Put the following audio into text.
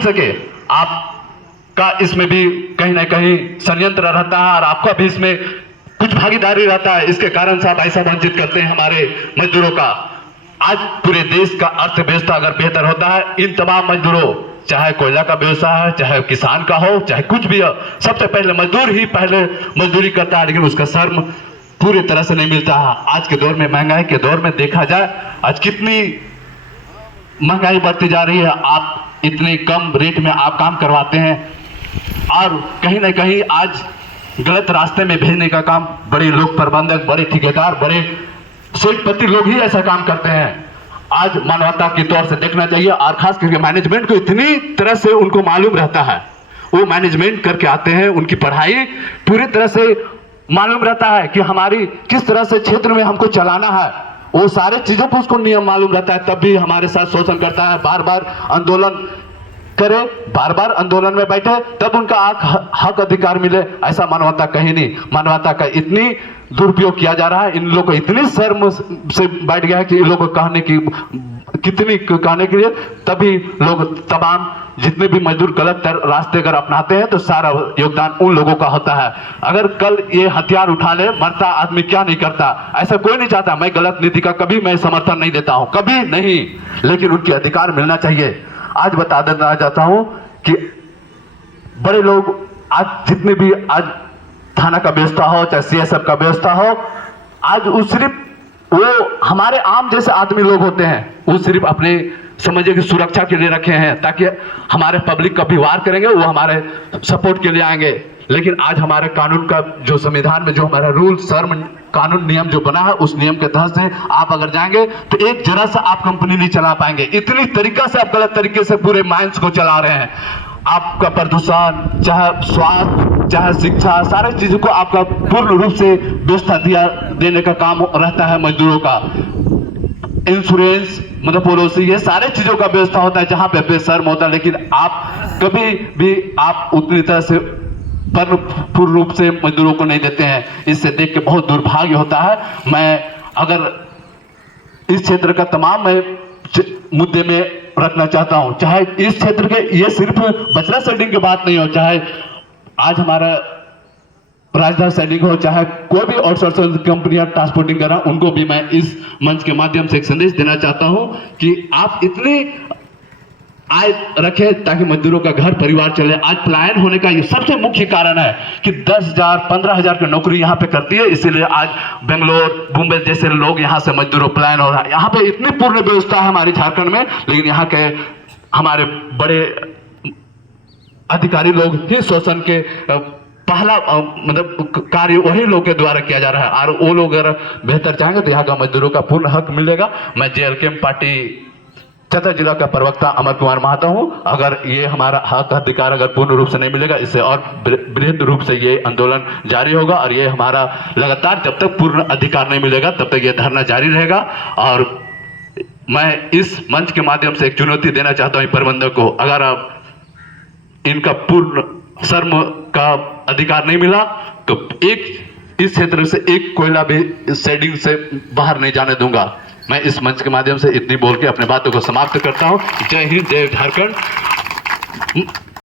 सके। आपका इसमें भी कहीं ना कहीं षड्यंत्र रहता है और आपका भी इसमें कुछ भागीदारी रहता है, इसके कारण से आप ऐसा वंचित करते हैं हमारे मजदूरों का। आज पूरे देश का अर्थव्यवस्था अगर बेहतर होता है, इन तमाम मजदूरों, चाहे कोयला का व्यवसाय है, चाहे किसान का हो, चाहे कुछ भी हो, सबसे पहले मजदूर ही पहले मजदूरी करता है, लेकिन उसका श्रम पूरी तरह से नहीं मिलता है। आज के दौर में, महंगाई के दौर में देखा जाए, आज कितनी महंगाई बढ़ती जा रही है। आप इतने कम रेट में आप काम करवाते हैं और कहीं ना कहीं आज गलत रास्ते में भेजने का काम बड़े लोग प्रबंधक, बड़े ठेकेदार, बड़े सोचपति लोग ही ऐसा काम करते हैं। आज मानवता के तौर से देखना चाहिए और खास करके मैनेजमेंट को इतनी तरह से उनको मालूम रहता है, वो मैनेजमेंट करके आते हैं, उनकी पढ़ाई पूरी तरह से मालूम रहता है कि हमारी किस तरह से क्षेत्र में हमको चलाना है, वो सारे चीजों पर उसको नियम मालूम रहता है, तब भी हमारे साथ शोषण करता है। बार बार आंदोलन करे, बार बार आंदोलन में बैठे, तब उनका हक अधिकार मिले, ऐसा मानवता कहीं नहीं। मानवता का इतनी दुरुपयोग किया जा रहा है, इन लोगों को इतनी शर्म से बैठ गया है कि इन लोगों को कहने की कितनी कहने के लिए, तभी लोग तमाम जितने भी मजदूर गलत रास्ते अगर अपनाते हैं तो सारा योगदान उन लोगों का होता है। अगर कल ये हथियार उठा ले, मरता आदमी क्या नहीं करता, ऐसा कोई नहीं चाहता। मैं गलत नीति का कभी मैं समर्थन नहीं देता हूं, कभी नहीं, लेकिन उनके अधिकार मिलना चाहिए। आज बता देना चाहता हूं कि बड़े लोग आज जितने भी आज थाना का व्यवस्था हो, चाहे सीएसएफ का व्यवस्था हो, आज वो सिर्फ वो हमारे आम जैसे आदमी लोग होते हैं, वो सिर्फ अपने समझिए कि सुरक्षा के लिए रखे हैं, ताकि हमारे पब्लिक का भी वार करेंगे, वो हमारे सपोर्ट के लिए आएंगे। लेकिन आज हमारे कानून का जो संविधान में जो हमारा रूल शर्म कानून नियम जो बना है, उस नियम के तहत से आप अगर जाएंगे तो एक जरा सा आप कंपनी नहीं चला पाएंगे। इतनी तरीका से आप गलत तरीके से पूरे माइंस को चला रहे हैं। आपका प्रदूषण, चाहे स्वास्थ्य, चाहे शिक्षा, सारे चीजों को आपका पूर्ण रूप से व्यवस्था देने का काम रहता है मजदूरों का। इंश्योरेंस मतलब पॉलिसी, ये सारे चीजों का व्यवस्था होता है जहां पे बेशर्म होता है, लेकिन आप कभी भी आप उतनी तरह से पूर्ण रूप से मजदूरों को नहीं देते हैं। इससे देख के बहुत दुर्भाग्य होता है। मैं अगर इस क्षेत्र का तमाम मैं मुद्दे में रखना चाहता हूं, चाहे इस क्षेत्र के, ये सिर्फ बचरा सेडिंग की बात नहीं हो, चाहे आज हमारा राजधानी सेडिंग हो, चाहे कोई भी आउटसोर्सिंग कंपनियां ट्रांसपोर्टिंग कर रहा है, उनको भी मैं इस मंच के माध्यम से एक संदेश देना चाहता हूं कि आप इतनी आय रखे ताकि मजदूरों का घर परिवार चले। आज पलायन होने का ये सबसे मुख्य कारण है कि 10,000 15,000 की नौकरी यहाँ पे करती है, इसीलिए आज बेंगलोर, मुंबई जैसे लोग यहाँ से मजदूरों पलायन हो रहा है। यहाँ पे इतनी पूर्ण व्यवस्था है हमारी झारखंड में, लेकिन यहाँ के हमारे बड़े अधिकारी लोग ही शोषण के पहला मतलब कार्य वही लोग के द्वारा किया जा रहा है। और वो लोग अगर बेहतर चाहेंगे तो यहाँ का मजदूरों का पूर्ण हक मिलेगा। मैं जेएलकेएम पार्टी चतरा जिला का प्रवक्ता अमर कुमार महातो हूं। अगर ये हमारा हक अधिकार अगर पूर्ण रूप से नहीं मिलेगा, इससे और बृहद रूप से ये आंदोलन जारी होगा और ये हमारा लगातार जब तक पूर्ण अधिकार नहीं मिलेगा तब तक ये धरना जारी रहेगा। और मैं इस मंच के माध्यम से एक चुनौती देना चाहता हूं प्रबंधक को, अगर आप इनका पूर्ण श्रम का अधिकार नहीं मिला तो एक इस क्षेत्र से एक कोयला भी शेडिंग से बाहर नहीं जाने दूंगा। मैं इस मंच के माध्यम से इतनी बोल के अपने बातों को समाप्त करता हूं। जय हिंद, जय झारखंड।